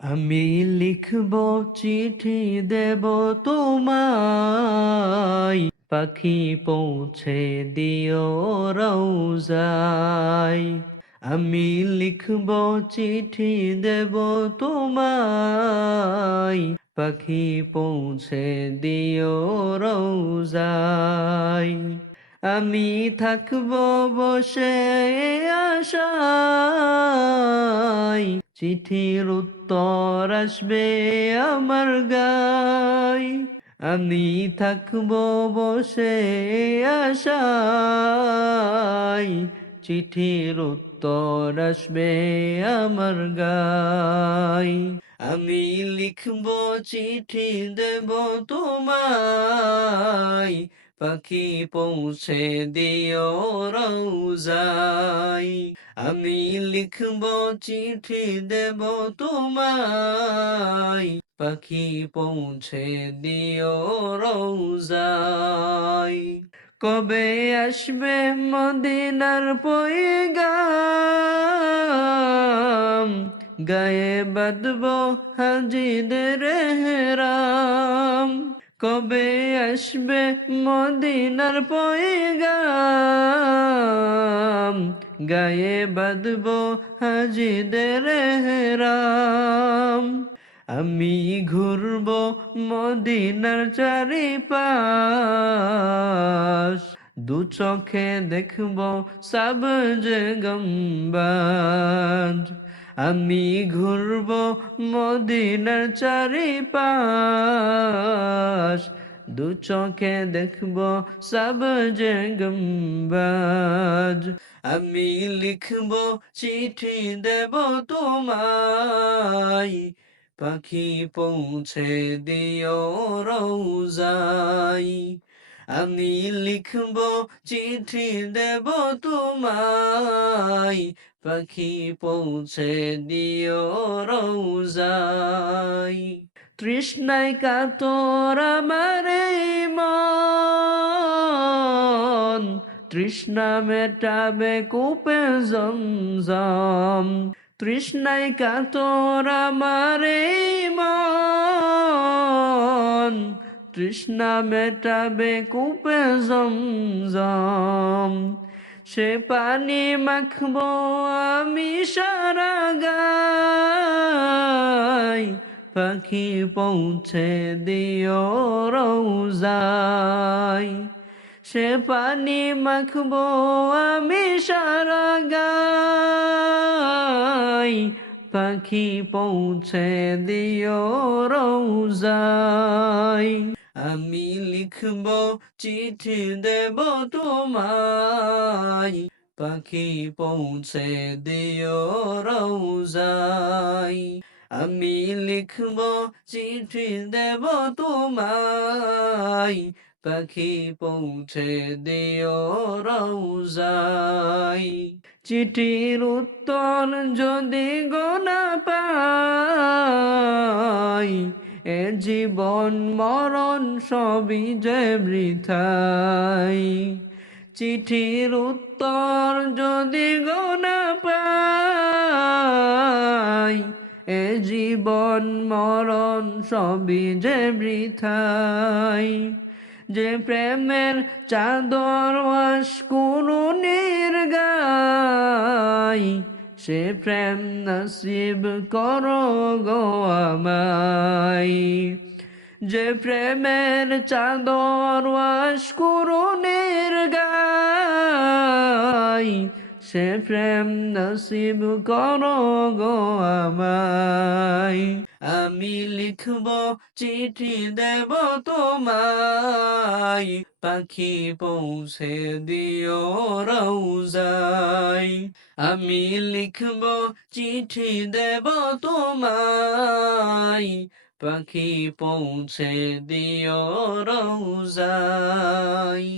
আমি লিখব চিঠি দেব তোমায়, পাখি পৌঁছে দিও রওজায়। আমি লিখব চিঠি দেব তোমায়, পাখি পৌঁছে দিও রওজায়। আমি থাকব বসে আশায়, চিঠির উত্তর আসবে আমার গায়। আমি থাকব বসে আশায়, চিঠির উত্তর আসবে আমার গায়। আমি লিখব চিঠি দেব তোমায়, পাখি পৌঁছে দিও রওজায়। আমি লিখব চিঠি দেব তোমায়, পাখি পৌঁছে দিও রওজায়। কবে আসবে মদিনার পয়গাম, গায়ে বাঁধব হাজিদের এহরাম। কবে আসবে মদিনার পয়গাম, গায়ে বাঁধব হাজিদের এহরাম। আমি ঘুরব মদিনার চারিপাশ, দু চোখে দেখব সবজে গম্বুজ। আমি ঘুরব মদিনার চারিপাশ, দু চোখে দেখব সবজে গম্বুজ। আমি লিখব চিঠি দেব তোমায়, পাখি পৌঁছে দিও রওজায়। আমি লিখব চিঠি দেব তোমায়, পাখি পৌঁছে দিও রওজায়। তৃষ্ণায় কাতর আমার এই মন, তৃষ্ণা মেটাবে কূপে জমজম। তৃষ্ণায় কাতর আমার এই মন, তৃষ্ণা মেটাবে কূপে জমজম। সে পানি মাখবো আমি সারা গায়, পাখি পৌঁছে দিও রওজায়। সে পানি মাখবো আমি সারা গায়, পাখি পৌঁছে দিও রওজায়। আমি লিখব চিঠি দেব তোমায়, পাখি পৌঁছে দিও রওজায়। আমি লিখব চিঠি দেব তোমায়, পাখি পৌঁছে দিও রওজায়। চিঠির উত্তর যদি গো না পাই, এ জীবন মরণ সবই যে বৃথাই। চিঠির উত্তর যদি গো না পাই, এ জীবন মরণ সবই যে বৃথাই। যে প্রেমের চাদর অশ্কুরুনির গায়, সে প্রেম নসিব করো গো আমায়। যে প্রেমের চাদর অশ্কুরুনির গায়, সে প্রেম নসিব করো গো আমায়। আমি লিখব চিঠি দেব তোমায়, পাখি পৌঁছে দিও রওজায়। আমি লিখব চিঠি দেব তোমায়, পাখি পৌঁছে দিও রওজায়।